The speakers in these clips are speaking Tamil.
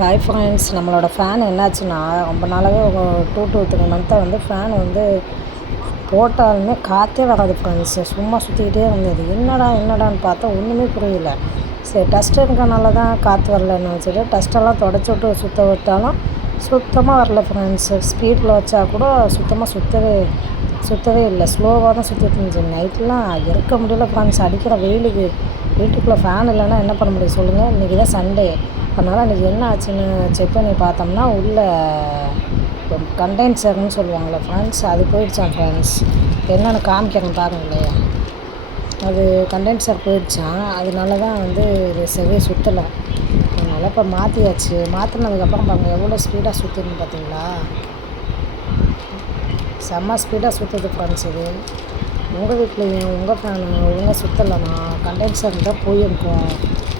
ஹாய் ஃப்ரெண்ட்ஸ், நம்மளோட ஃபேன் என்னாச்சுன்னா ரொம்ப நாளாகவே ஒரு 2 to 3 மந்த்தாக வந்து ஃபேன் வந்து போட்டாலுமே காற்றே வராது ஃப்ரெண்ட்ஸ். சும்மா சுற்றிக்கிட்டே இருந்தது. என்னடான்னு பார்த்தா ஒன்றுமே புரியல. சரி, டஸ்ட் இருக்கனால தான் காற்று வரலன்னு வச்சுட்டு டஸ்ட்டெல்லாம் தொடச்சி விட்டு சுற்ற விட்டாலும் சுத்தமாக வரல ஃப்ரெண்ட்ஸ். ஸ்பீடில் வச்சா கூட சுற்றவே இல்லை. ஸ்லோவாக தான் சுற்றிட்டு இருந்துச்சு. நைட்லாம் இருக்க முடியல ஃப்ரெண்ட்ஸ். அடிக்கிற வெயிலுக்கு வீட்டுக்குள்ளே ஃபேன் இல்லைன்னா என்ன பண்ண முடியும் சொல்லுங்கள். இன்றைக்கி தான் சண்டே, அதனால் இன்றைக்கி என்ன ஆச்சுன்னு செக் பண்ணி பார்த்தோம்னா உள்ள கண்டென்சர்னு சொல்லுவாங்களே ஃப்ரெண்ட்ஸ், அது போயிடுச்சான் ஃப்ரெண்ட்ஸ். என்னென்னு காமிக்கிறேன் பாருங்களேன். அது கண்டென்சர் போயிடுச்சான். அதனால தான் வந்து இது சரியாக சுற்றலை. அதனால் இப்போ மாற்றியாச்சு. மாற்றினதுக்கப்புறம் பாருங்கள் எவ்வளோ ஸ்பீடாக சுற்றுதுன்னு பார்த்தீங்களா. செம்ம ஸ்பீடாக சுற்றுது ஃப்ரெண்ட்ஸ். இது உங்கள் வீட்லேயும் உங்கள் ஃபேனு ஒழுங்காக சுற்றலைன்னா கண்டென்சர் தான் போயிருக்கும்.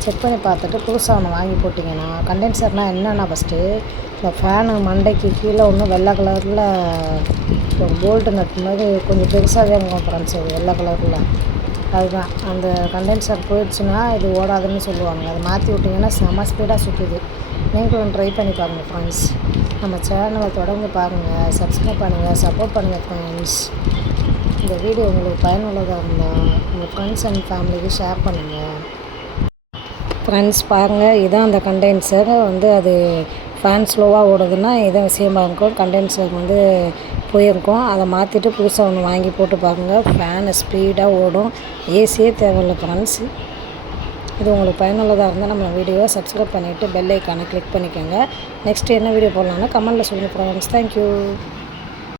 செக் பண்ணி பார்த்துட்டு புதுசாக ஒன்று வாங்கி போட்டிங்கன்னா, கண்டென்சர்னால் என்னென்னா ஃபஸ்ட்டு இந்த ஃபேனு மண்டைக்கு கீழே ஒன்றும் வெள்ளை கலரில் ஒரு போல்ட்டு நட் மாதிரி கொஞ்சம் பெருசாகவே இருக்கும் ஃப்ரெண்ட்ஸ். அது வெள்ளை கலரில் அதுதான். அந்த கண்டென்சர் போயிடுச்சுன்னா இது ஓடாதுன்னு சொல்லுவாங்க. அதை மாற்றி விட்டிங்கன்னா செம்ம ஸ்பீடாக சுற்றுது. நீங்களும் ட்ரை பண்ணி பாருங்கள் ஃப்ரெண்ட்ஸ். நம்ம சேனலை தொடர்ந்து பாருங்கள், சப்ஸ்கிரைப் பண்ணுங்கள், சப்போர்ட் பண்ணுங்கள் ஃப்ரெண்ட்ஸ். இந்த வீடியோ உங்களுக்கு பயனுள்ளதாக இருந்தால் உங்கள் ஃப்ரெண்ட்ஸ் அண்ட் ஃபேமிலிக்கு ஷேர் பண்ணுங்கள் ஃப்ரெண்ட்ஸ். பாருங்கள், இதுதான் அந்த கண்டென்சர் வந்து அது ஃபேன் ஸ்லோவாக ஓடுதுன்னா இதான் விஷயமாக இருக்கும். கண்டென்சர் வந்து போயிருக்கும். அதை மாற்றிட்டு புதுசாக ஒன்று வாங்கி போட்டு பாருங்கள். ஃபேனு ஸ்பீடாக ஓடும். ஏசியே தேவையில்லை ஃப்ரெண்ட்ஸ். இது உங்களுக்கு பயனுள்ளதாக இருந்தால் நம்ம வீடியோவை சப்ஸ்கிரைப் பண்ணிவிட்டு பெல் ஐக்கானை கிளிக் பண்ணிக்கோங்க. நெக்ஸ்ட்டு என்ன வீடியோ போடலான்னா கமெண்ட்டில் சொல்லுங்கள் ஃப்ரெண்ட்ஸ். தேங்க்யூ.